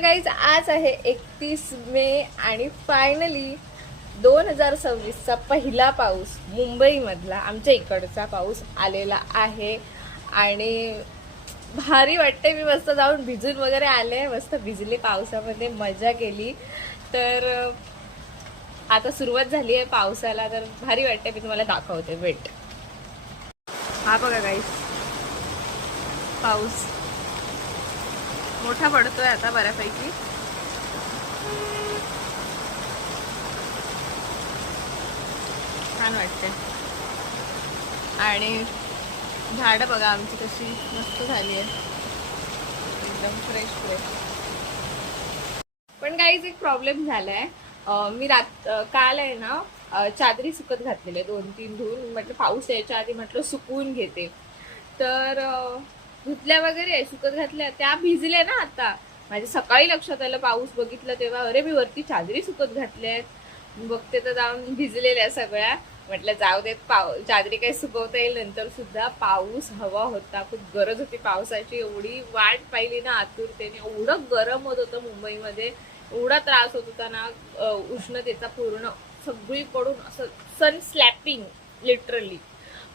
Guys आज आहे 31 मे आणि फायनली 2026चा पहिला पाऊस मुंबईमधला आमच्या इकडचा पाऊस आलेला आहे आणि भारी वाटते. मी मस्त जाऊन भिजून वगैरे आले, मस्त भिजले पावसामध्ये, मजा केली. तर आता सुरुवात झाली आहे पावसाला, तर भारी वाटते. मी तुम्हाला दाखवते, वेट. हा बघा गाईज, पाऊस मोठा पडतोय आता बऱ्यापैकी. छान वाटते. आणि झाडं बघा आमची कशी मस्त झाली आहे, एकदम फ्रेश फ्रेश. पण काहीच एक प्रॉब्लेम झालाय. मी काल आहे ना चादरी सुकत घातलेले 2-3 धुवून. म्हटलं पाऊस यायच्या आधी म्हटलं सुकवून घेते. तर धुतल्या वगैरे सुकत घातल्या, त्या भिजल्या ना. आता माझ्या सकाळी लक्षात आलं, पाऊस बघितलं तेव्हा, अरे मी वरती चादरी सुकत घातल्यात. बघते तर जाऊन भिजलेल्या सगळ्या. म्हटलं जाऊ देत, चादरी काही सुकवता येईल नंतर सुद्धा. पाऊस हवा होता, खूप गरज होती पावसाची. एवढी वाट पाहिली ना आतुरतेने. एवढं गरम होत होतं मुंबईमध्ये, एवढा त्रास होत होता ना उष्णतेचा, पूर्ण सगळीकडून असं सन स्लॅपिंग लिटरली.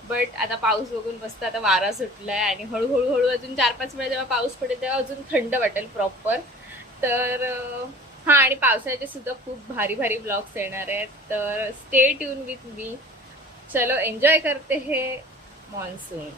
बट आता पाऊस बघून मस्त आता वारा सुटलाय आणि हळूहळू अजून 4-5 वेळा जेव्हा पाऊस पडेल तेव्हा अजून थंड वाटेल प्रॉपर. तर हा, आणि पावसाचे सुद्धा खूप भारी भारी ब्लॉग्स येणार आहेत. तर स्टे ट्यून विथ मी. चलो एन्जॉय करते हे मॉन्सून.